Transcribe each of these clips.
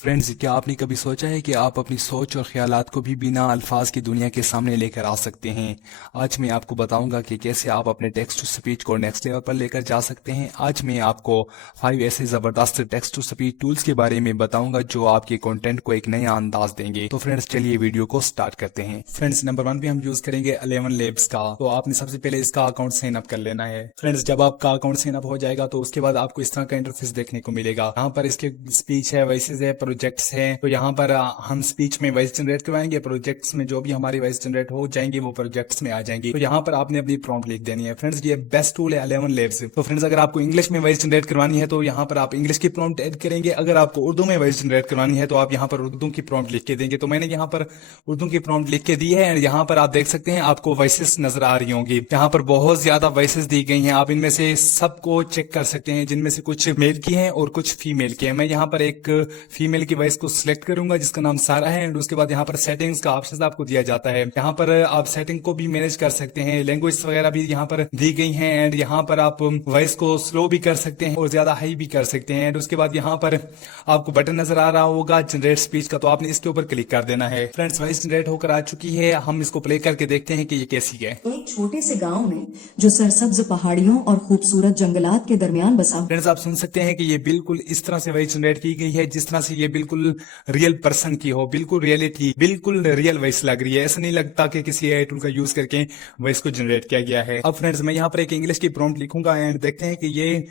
Friends, क्या आपने कभी सोचा है कि आप अपनी सोच और ख्यालात को भी बिना अल्फाज की दुनिया के सामने लेकर आ सकते हैं। आज मैं आपको बताऊंगा कि कैसे आप अपने टेक्स्ट टू स्पीच को नेक्स्ट लेवल पर लेकर जा सकते हैं। आज मैं आपको 5 ऐसे ज़बरदस्त टेक्स्ट टू स्पीच टूल्स के बारे में बताऊंगा जो आपके कंटेंट को एक नया अंदाज देंगे। तो फ्रेंड्स, चलिए वीडियो को स्टार्ट करते हैं। फ्रेंड्स, नंबर 1 पे हम यूज करेंगे 11 Labs का। तो आपने सबसे पहले इसका अकाउंट साइन अप कर लेना है। फ्रेंड्स, जब आपका अकाउंट साइन अप हो जाएगा तो उसके बाद आपको इस तरह का इंटरफेस देखने को मिलेगा। यहाँ पर इसके स्पीच है, वॉइसेस है, प्रोजेक्ट्स हैं। तो यहाँ पर हम स्पीच में वॉइस जनरेट करवाएंगे, प्रोजेक्ट्स में जो भी हमारी वॉइस जनरेट हो जाएंगे वो प्रोजेक्ट्स में आ जाएंगी। तो यहाँ पर आपने अपनी प्रॉम्प्ट लिख देनी है। फ्रेंड्स, ये बेस्ट टूल है 11 Labs। तो फ्रेंड्स, अगर आपको इंग्लिश में वॉइस जनरेट करवानी है तो यहाँ पर आप इंग्लिश की प्रॉम्प्ट ऐड करेंगे। अगर आपको उर्दू में वॉइस जनरेट करवानी है तो आप यहाँ पर उर्दू की प्रॉम्प्ट लिख के देंगे। तो मैंने यहाँ पर उर्दू की प्रॉम्प्ट लिख के दी है। यहाँ पर आप देख सकते हैं आपको वॉइसेस नजर आ रही होंगी। यहाँ पर बहुत ज्यादा वॉइसेस दी गई हैं। आप इनमें से सबको चेक कर सकते हैं, जिनमें से कुछ मेल की हैं और कुछ फीमेल की हैं। मैं यहाँ पर एक फीमेल की वॉइस को सिलेक्ट करूंगा जिसका नाम सारा है। एंड उसके बाद यहाँ पर सेटिंग्स का ऑप्शन आपको दिया जाता है। यहाँ पर आप सेटिंग को भी मैनेज कर सकते हैं, लैंग्वेज वगैरह भी यहाँ पर दी गई हैं। एंड यहाँ पर आप वॉइस को स्लो भी कर सकते हैं और ज्यादा हाई भी कर सकते हैं। एंड उसके बाद यहाँ पर आपको बटन नजर आ रहा होगा जनरेट स्पीच का, तो आपने इसके ऊपर क्लिक कर देना है। फ्रेंड्स, वॉइस जनरेट होकर आ चुकी है। हम इसको प्ले करके देखते हैं कि ये कैसी है। एक छोटे से गांव में जो सरसब्ज पहाड़ियों और खूबसूरत जंगलात के दरमियान बसा। फ्रेंड्स, आप सुन सकते हैं कि ये बिल्कुल इस तरह से वॉइस जनरेट की गई है जिस तरह से ये बिल्कुल रियल पर्सन की हो, बिल्कुल रियलिटी, बिल्कुल रियल वॉइस लग रही है। ऐसा नहीं लगता कि किसी एआई टूल का यूज करके वॉइस को जनरेट किया गया है। अब फ्रेंड्स, मैं यहाँ पर एक इंग्लिश की प्रॉम्प्ट लिखूंगा एंड देखते हैं कि ये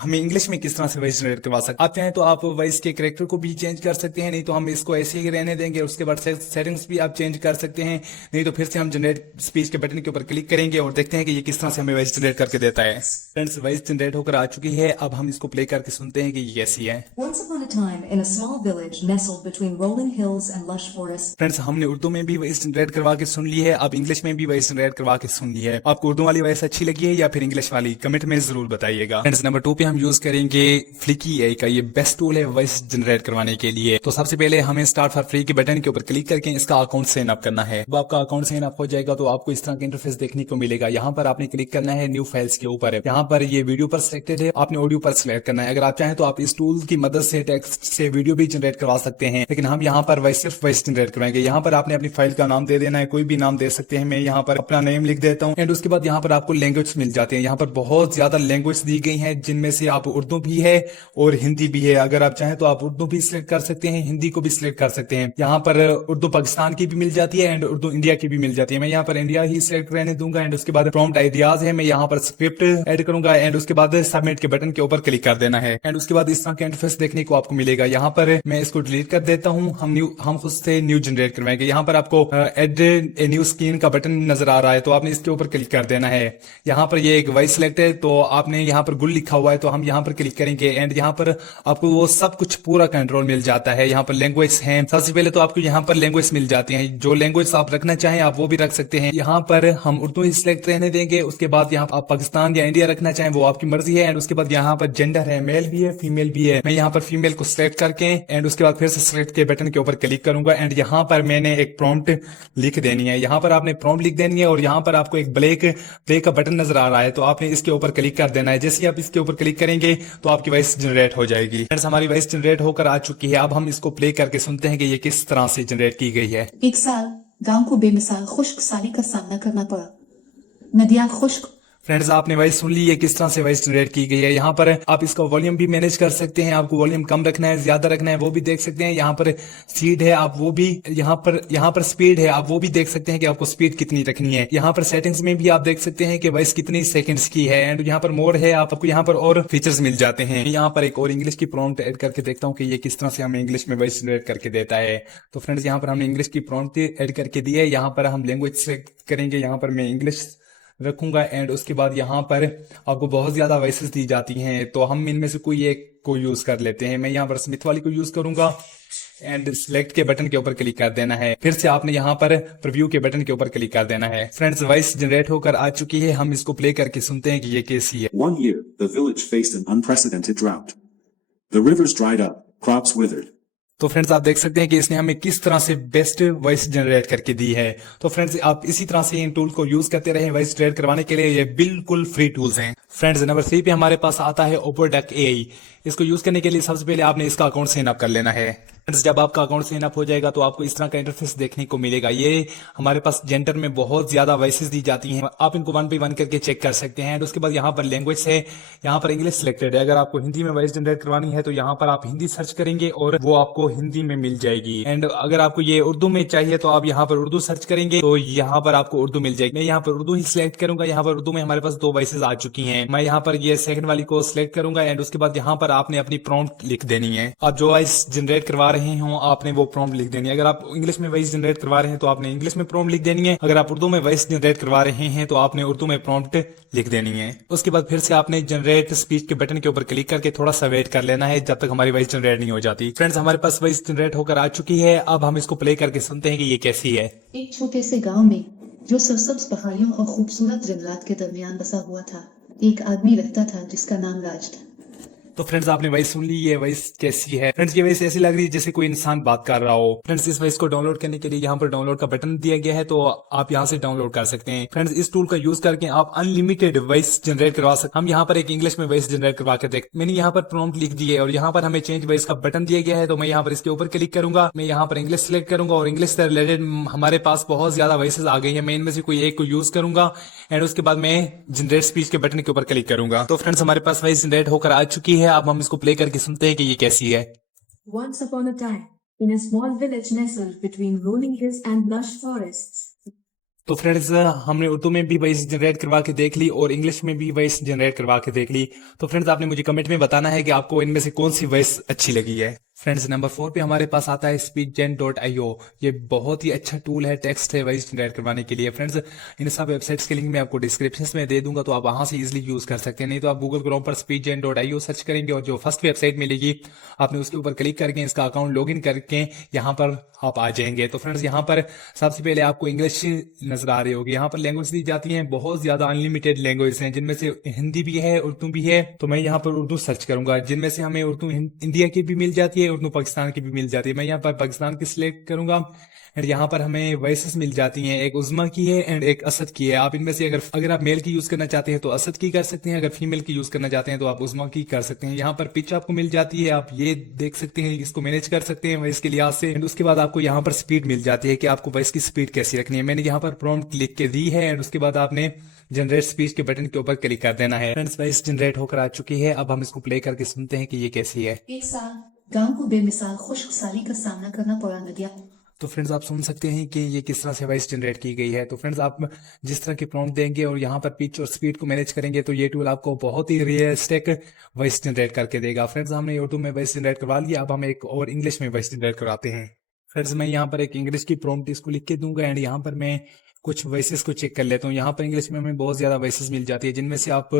हमें इंग्लिश में किस तरह से वॉइस जनरेट करवा सकते हैं। आप चाहें तो आप वॉइस के कैरेक्टर को भी चेंज कर सकते हैं, नहीं तो हम इसको ऐसे ही रहने देंगे। उसके बाद सेटिंग्स भी आप चेंज कर सकते हैं, नहीं तो फिर से हम जनरेट स्पीच के बटन के ऊपर क्लिक करेंगे और देखते हैं कि ये किस तरह से हमें वॉइस जनरेट करके देता है। फ्रेंड्स, वॉइस जनरेट होकर आ चुकी है। अब हम इसको प्ले करके सुनते हैं कि ये कैसी है। Once upon a time, in a small village nestled between rolling hills and lush forests. Friends, हमने उर्दू में भी वॉइस जनरेट करवा के सुन ली है। अब इंग्लिश में भी वॉइस जनरेट करवा के सुन ली है। आपको उर्दू वाली वॉइस अच्छी लगी है या फिर इंग्लिश वाली, कमेंट में जरूर बताइएगा। फ्रेंड्स, नंबर 2 पे हम यूज करेंगे फ्लिकी एआई का। ये बेस्ट टूल है वॉइस जनरेट करवाने के लिए। तो सबसे पहले हमें स्टार्ट फॉर फ्री के बटन के ऊपर क्लिक करके इसका अकाउंट साइन अप करना है। जब आपका अकाउंट साइन अप हो जाएगा तो आपको इस तरह का इंटरफेस देखने को मिलेगा। यहाँ पर आपने क्लिक करना है न्यू फाइल्स के ऊपर। यहाँ पर ये वीडियो पर सिलेक्टेड है, आपने ऑडियो पर सिलेक्ट करना है। अगर आप चाहें तो आप इस टूल की मदद से टेक्स्ट से वीडियो भी जनरेट करवा सकते हैं, लेकिन हम यहाँ पर सिर्फ वॉइस जनरेट करवाएंगे। यहाँ पर आपने अपनी फाइल का नाम दे देना है, कोई भी नाम दे सकते हैं। मैं यहाँ पर अपना नेम लिख देता हूँ। एंड उसके बाद यहाँ पर आपको लैंग्वेज मिल जाते हैं। यहाँ पर बहुत ज्यादा लैंग्वेज दी गई है, जिनमें से आप उर्दू भी है और हिंदी भी है। अगर आप चाहें तो आप उर्दू भी सिलेक्ट कर सकते हैं, हिंदी को भी सिलेक्ट कर सकते हैं। यहाँ पर उर्दू पाकिस्तान की भी मिल जाती है एंड उर्दू इंडिया की भी मिल जाती है। मैं यहाँ पर इंडिया ही सिलेक्ट रहने दूंगा। एंड उसके बाद प्रॉम्प्ट आइडियाज है, मैं यहाँ पर स्क्रिप्ट ऐड करूंगा। एंड उसके बाद सबमिट के बटन के ऊपर क्लिक कर देना है। एंड उसके बाद इस तरह का इंटरफेस देखने को आपको मिलेगा। यहाँ पर मैं इसको डिलीट कर देता हूँ। हम खुद से न्यू जनरेट करवाएंगे। यहाँ पर आपको एड ए न्यू स्क्रीन का बटन नजर आ रहा है, तो आपने इसके ऊपर क्लिक कर देना है। यहाँ पर ये एक वॉइस सिलेक्ट है, तो आपने यहाँ पर गुल लिखा हुआ है, तो हम यहाँ पर क्लिक करेंगे। एंड यहाँ पर आपको वो सब कुछ पूरा कंट्रोल मिल जाता है। यहाँ पर लैंग्वेज है, सबसे पहले तो आपको यहाँ पर लैंग्वेज मिल जाती है। जो लैंग्वेज आप रखना चाहें आप वो भी रख सकते हैं। यहाँ पर हम उर्दू ही सिलेक्ट रहने देंगे। उसके बाद यहाँ आप पाकिस्तान या इंडिया रखना चाहें वो आपकी मर्जी है। एंड उसके बाद यहाँ पर जेंडर है, मेल भी है, फीमेल भी है। मैं यहाँ पर फीमेल को सिलेक्ट करके एंड उसके बाद फिर से सिलेक्ट के बटन के ऊपर क्लिक करूंगा। एंड यहाँ पर मैंने एक प्रॉम्प्ट लिख देनी है। यहाँ पर आपने प्रॉम्प्ट लिख देनी है और यहाँ पर आपको एक प्ले का बटन नजर आ रहा है, तो आपने इसके ऊपर क्लिक कर देना है। जैसे ही आप इसके ऊपर क्लिक करेंगे तो आपकी वॉइस जनरेट हो जाएगी। फ्रेंड्स, हमारी वॉइस जनरेट होकर आ चुकी है। अब हम इसको प्ले करके सुनते हैं कि ये किस तरह से जनरेट की गई है। एक साल गांव को बेमिसाल खुश्क साली का सामना करना पड़ा। नदियां खुश्क। फ्रेंड्स, आपने वॉइस सुन ली है किस तरह से वॉइस जनरेट की गई है। यहाँ पर आप इसका वॉल्यूम भी मैनेज कर सकते हैं। आपको वॉल्यूम कम रखना है, ज्यादा रखना है, वो भी देख सकते हैं। यहाँ पर स्पीड है, आप वो भी यहाँ पर स्पीड है, आप वो भी देख सकते हैं कि आपको स्पीड कितनी रखनी है। यहाँ पर सेटिंग्स में भी आप देख सकते हैं कि वॉइस कितनी सेकंड्स की है। एंड यहाँ पर मोर है, आपको यहाँ पर और फीचर्स मिल जाते हैं। यहाँ पर एक और इंग्लिश की प्रॉम्प्ट ऐड करके देखता हूँ कि ये किस तरह से हमें इंग्लिश में वॉइस जनरेट करके देता है। तो फ्रेंड्स, यहाँ पर हमने इंग्लिश की प्रॉम्प्ट ऐड करके दी है। यहाँ पर हम लैंग्वेज सेलेक्ट करेंगे। यहाँ पर मैं इंग्लिश रखूंगा। एंड उसके बाद यहाँ पर आपको बहुत ज्यादा वॉइसेस दी जाती हैं, तो हम इनमें से कोई एक को यूज कर लेते हैं। मैं यहाँ पर स्मिथ वाली को यूज करूंगा। एंड सिलेक्ट के बटन के ऊपर क्लिक कर देना है। फिर से आपने यहाँ पर प्रीव्यू के बटन के ऊपर क्लिक कर देना है। फ्रेंड्स, वॉइस जनरेट होकर आ चुकी है। हम इसको प्ले करके सुनते हैं कि ये कैसी है। One year, the village faced an unprecedented drought. The rivers dried up, crops withered. तो फ्रेंड्स, आप देख सकते हैं कि इसने हमें किस तरह से बेस्ट वॉइस जनरेट करके दी है। तो फ्रेंड्स, आप इसी तरह से इन टूल को यूज करते रहे वॉइस जनरेट करवाने के लिए। ये बिल्कुल फ्री टूल्स हैं। फ्रेंड्स, नंबर 3 पे हमारे पास आता है OpenDuck AI। इसको यूज करने के लिए सबसे पहले आपने इसका अकाउंट साइन अप कर लेना है। फ्रेंड्स जब आपका अकाउंट साइन अप हो जाएगा तो आपको इस तरह का इंटरफेस देखने को मिलेगा। ये हमारे पास जेंडर में बहुत ज्यादा वॉइसेस दी जाती हैं, आप इनको 1 by 1 करके चेक कर सकते हैं। उसके बाद यहाँ पर लैंग्वेज है, यहाँ पर इंग्लिश सिलेक्टेड है। अगर आपको हिंदी में वॉइस जनरेट करवानी है तो यहाँ पर आप हिंदी सर्च करेंगे और वो आपको हिंदी में मिल जाएगी। एंड अगर आपको ये उर्दू में चाहिए तो आप यहाँ पर उर्दू सर्च करेंगे तो यहाँ पर आपको उर्दू मिल जाएगी। मैं यहाँ पर उर्दू ही सिलेक्ट करूंगा। यहाँ पर उर्दू में हमारे पास 2 वॉइसेस आ चुकी हैं। मैं यहाँ पर ये सेकंड वाली को सिलेक्ट करूंगा एंड उसके बाद यहाँ पर आपने अपनी प्रॉम्प्ट लिख देनी है। आप जो वॉइस जनरेट करवा रहे हो आपने वो प्रॉम्प्ट लिख देनी है। अगर आप इंग्लिश में वॉइस जनरेट करवा रहे हैं तो आपने इंग्लिश में प्रॉम्प्ट लिख देनी है। अगर आप उर्दू में वॉइस जनरेट करवा रहे हैं तो आपने उर्दू में प्रॉम्प्ट लिख देनी है। उसके बाद फिर से आपने जनरेट स्पीच के बटन के ऊपर क्लिक करके थोड़ा सा वेट कर लेना है जब तक हमारी वॉइस जनरेट नहीं हो जाती। फ्रेंड्स हमारे पास वॉइस जनरेट होकर आ चुकी है। अब हम इसको प्ले करके सुनते हैं कि ये कैसी है। एक छोटे से गांव में जो सरसब्ज पहाड़ियों और खूबसूरत जंगलात के दरमियान बसा हुआ था, एक आदमी रहता था जिसका नाम राज था। तो फ्रेंड्स आपने वॉइस सुन ली, ये वॉइस कैसी है? फ्रेंड्स ये वॉइस ऐसी लग रही है जैसे कोई इंसान बात कर रहा हो। फ्रेंड्स इस वॉइस को डाउनलोड करने के लिए यहाँ पर डाउनलोड का बटन दिया गया है, तो आप यहाँ से डाउनलोड कर सकते हैं। फ्रेंड्स इस टूल का यूज करके आप अनलिमिटेड वॉइस जनरेट करवा सकते हैं। हम यहाँ पर एक इंग्लिश में वॉइस जनरेट करवा के देख, मैंने यहाँ पर प्रॉम्प्ट लिख दी है और यहाँ पर हमें चेंज वॉइस का बटन दिया गया है, तो मैं यहाँ पर इसके ऊपर क्लिक करूंगा। मैं यहाँ पर इंग्लिश सिलेक्ट करूंगा और इंग्लिश से रिलेटेड हमारे पास बहुत ज्यादा वॉइसेस आ गई है। मैं इनमें से कोई एक को यूज करूंगा एंड उसके बाद मैं जनरेट स्पीच के बटन के ऊपर क्लिक करूंगा। तो फ्रेंड्स हमारे पास वॉइस जनरेट होकर आ चुकी है। अब हम इसको प्ले करके सुनते हैं कि ये कैसी है। Once upon a time, in a small village nestled between rolling hills and lush forests, तो फ्रेंड्स हमने उर्दू में भी वॉइस जनरेट करवा के देख ली और इंग्लिश में भी वॉइस जनरेट करवा के देख ली। तो फ्रेंड्स आपने मुझे कमेंट में बताना है कि आपको इनमें से कौन सी वॉइस अच्छी लगी है। फ्रेंड्स नंबर 4 पे हमारे पास आता है speechgen.io। ये बहुत ही अच्छा टूल है टेक्स्ट है वॉइस जनरेट करवाने के लिए। फ्रेंड्स इन सब वेबसाइट्स के लिंक मैं आपको डिस्क्रिप्शन में दे दूंगा, तो आप वहां से इजीली यूज कर सकते हैं। नहीं तो आप गूगल क्रोम पर speechgen.io सर्च करेंगे और जो फर्स्ट वेबसाइट मिलेगी आपने उसके ऊपर क्लिक करके इसका अकाउंट लॉगिन करके यहाँ पर आप आ जाएंगे। तो फ्रेंड्स यहाँ पर सबसे पहले आपको इंग्लिश नजर आ रही होगी। यहाँ पर लैंग्वेज दी जाती है, बहुत ज्यादा अनलिमिटेड लैंग्वेज हैं जिनमें से हिंदी भी है उर्दू भी है। तो मैं यहाँ पर उर्दू सर्च करूंगा, जिनमें से हमें उर्दू इंडिया की भी मिल जाती है, उर्दू पाकिस्तान की भी मिल जाती है। मैं यहाँ पर पाकिस्तान की सिलेक्ट करूंगा एंड यहाँ पर हमें वॉइसेस मिल जाती हैं। एक उज़्मा की है एंड एक असद की है। आप इनमें से अगर आप मेल की यूज करना चाहते हैं तो असद की कर सकते हैं, अगर फीमेल की यूज करना चाहते हैं तो आप उज़्मा की कर सकते हैं। यहाँ पर पिच आपको मिल जाती है, आप ये देख सकते हैं, इसको मैनेज कर सकते हैं वॉइस के लिहाज से। एंड उसके बाद आपको यहाँ पर स्पीड मिल जाती है कि आपको वॉइस की स्पीड कैसी रखनी है। मैंने यहाँ पर प्रॉम्प्ट लिख के दी है एंड उसके बाद आपने जनरेट स्पीच के बटन के ऊपर क्लिक कर देना है। फ्रेंड्स वॉइस जनरेट होकर आ चुकी है। अब हम इसको प्ले करके सुनते हैं कि ये कैसी है। एक साल गांव को बेमिसाल खुशहाली का सामना करना पड़ा। नदियां तो फ्रेंड्स आप सुन सकते हैं कि ये किस तरह से वॉइस जनरेट की गई है। तो फ्रेंड्स आप जिस तरह की प्रॉम्प्ट देंगे और यहाँ पर पिच और स्पीड को मैनेज करेंगे तो ये टूल आपको बहुत ही रियलिस्टिक वॉइस जनरेट करके देगा। फ्रेंड्स हमने उर्दू में वॉइस जनरेट करवा लिया, अब हम एक और इंग्लिश में वॉइस जनरेट करवाते हैं। फ्रेंड्स मैं यहाँ पर एक इंग्लिश की प्रॉम्प्ट इसको लिख के दूंगा एंड यहाँ पर मैं कुछ वॉइसेस को चेक कर लेता हूँ। यहाँ पर इंग्लिश में हमें बहुत ज्यादा वॉइसेस मिल जाती है जिनमें से आप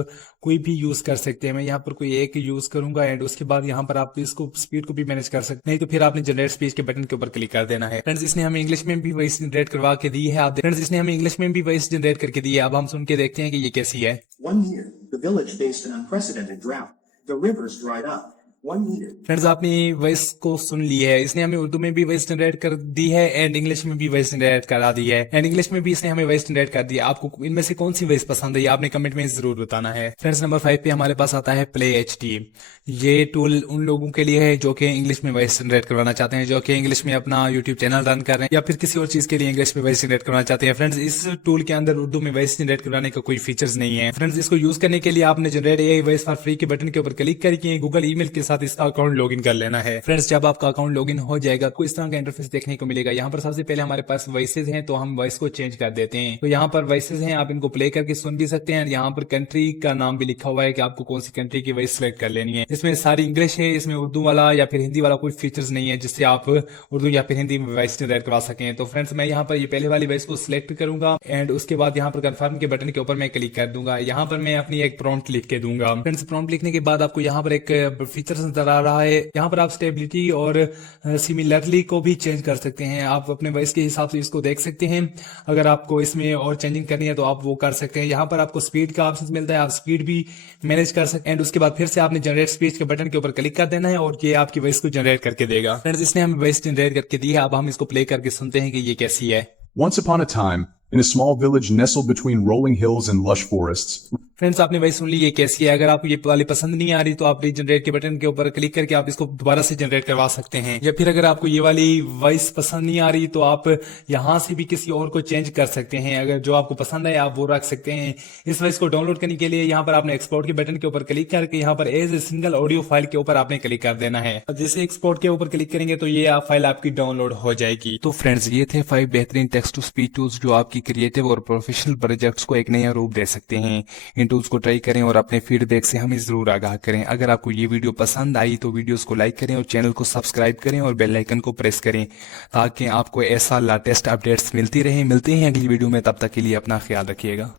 कोई भी यूज कर सकते हैं। मैं यहाँ पर कोई एक यूज करूंगा एंड उसके बाद यहाँ पर आप इसको स्पीड को भी मैनेज कर सकते हैं, नहीं तो फिर आपने जनरेट स्पीच के बटन के ऊपर क्लिक कर देना है। फ्रेंड्स इसने हमें इंग्लिश में भी वॉइस जनरेट करवा के दी है। आप फ्रेंड्स इसने हमें इंग्लिश में भी वॉइस जनरेट करके दी है। अब हम सुन के देखते हैं कि ये कैसी है। One year, the village faced an unprecedented drought. The rivers dried up. One year. Friends आपने वॉइस को सुन ली है, इसने हमें उर्दू में भी वॉइस जनरेट कर दी है एंड इंग्लिश में भी वॉइस जनरेट करा दी है एंड इंग्लिश में भी इसने हमें वॉइस जनरेट कर दी है। आपको इनमें से कौन सी वॉइस पसंद है आपने कमेंट में जरूर बताना है। फ्रेंड्स नंबर 5 पे हमारे पास आता है प्ले HD। ये टूल उन लोगों के लिए है जो कि इंग्लिश में वॉइस जनरेट करवाना चाहते हैं, जो कि इंग्लिश में अपना यूट्यूब चैनल रन कर रहे हैं या फिर किसी और चीज के लिए इंग्लिश में वॉइस जनरेट करवाना चाहते हैं। फ्रेंड्स इस टूल के अंदर उर्दू में वॉइस जनरेट करवाने का कोई फीचर्स नहीं है। फ्रेंड्स इसको यूज करने के लिए आपने generate AI voice for free के बटन के ऊपर क्लिक करके गूगल ईमेल के साथ इसका अकाउंट लॉगिन कर लेना है। फ्रेंड्स जब आपका अकाउंट लॉगिन हो जाएगा तो इस तरह का इंटरफेस देखने को मिलेगा। यहाँ पर सबसे पहले हमारे पास वॉइसेज हैं तो हम वॉइस को चेंज कर देते हैं। तो यहाँ पर वॉइसेज हैं, आप इनको प्ले करके सुन भी सकते हैं। यहाँ पर कंट्री का नाम भी लिखा हुआ है कि आपको कौन सी कंट्री की वॉइस सिलेक्ट कर लेनी है। इसमें सारी इंग्लिश है, इसमें उर्दू वाला या फिर हिंदी वाला कोई फीचर्स नहीं है जिससे आप उर्दू या फिर हिंदी में वॉइस जनरेट करवा सकें। तो फ्रेंड्स मैं यहाँ पर ये पहले वाली वॉइस को सिलेक्ट करूंगा एंड उसके बाद यहाँ पर कंफर्म के बटन के ऊपर मैं क्लिक कर दूंगा। यहाँ पर मैं अपनी एक प्रॉम्प्ट लिख के दूंगा। फ्रेंड्स प्रॉम्प्ट लिखने के बाद आपको यहाँ पर एक फीचर नजर आ रहा है। यहाँ पर आप स्टेबिलिटी और सिमिलरली को भी चेंज कर सकते हैं। आप अपने वॉइस के हिसाब से इसको देख सकते हैं। अगर आपको इसमें और चेंजिंग करनी है तो आप वो कर सकते हैं। यहाँ पर आपको स्पीड का ऑप्शन मिलता है, आप स्पीड भी मैनेज कर सकते हैं एंड उसके बाद फिर से आपने जनरेट स्पीच के बटन के ऊपर क्लिक कर देना है और ये आपकी वॉइस को जनरेट करके देगा। फ्रेंड्स इसने हमें वॉइस जनरेट करके दी है। अब हम इसको प्ले करके सुनते हैं कि ये कैसी है। Once upon a time, in a small village nestled between rolling hills and lush forests, friends आपने वही सुन ली ये कैसी है। अगर आपको ये वाली पसंद नहीं आ रही तो आप रीजनरेट के बटन के ऊपर क्लिक करके आप इसको दोबारा से जनरेट करवा सकते हैं, या फिर अगर आपको ये वाली वॉइस पसंद नहीं आ रही तो आप यहाँ से भी किसी और को चेंज कर सकते हैं। अगर जो आपको पसंद है आप वो रख सकते हैं। इस वॉइस को डाउनलोड करने के लिए यहाँ पर आपने एक्सपोर्ट के बटन के ऊपर क्लिक करके यहाँ पर as a single audio file के ऊपर आपने क्लिक कर देना है। जैसे एक्सपोर्ट के ऊपर क्लिक करेंगे तो ये फाइल आपकी डाउनलोड हो जाएगी। तो फ्रेंड्स ये थे 5 बेहतरीन टेक्स्ट टू स्पीच टूल्स जो आपकी क्रिएटिव और प्रोफेशनल प्रोजेक्ट्स को एक नया रूप दे सकते हैं। इन टूल्स को ट्राई करें और अपने फीडबैक से हमें जरूर आगाह करें। अगर आपको ये वीडियो पसंद आई तो वीडियोस को लाइक करें और चैनल को सब्सक्राइब करें और बेल आइकन को प्रेस करें ताकि आपको ऐसा लेटेस्ट अपडेट्स मिलती रहे। मिलते हैं अगली वीडियो में, तब तक के लिए अपना ख्याल रखिएगा।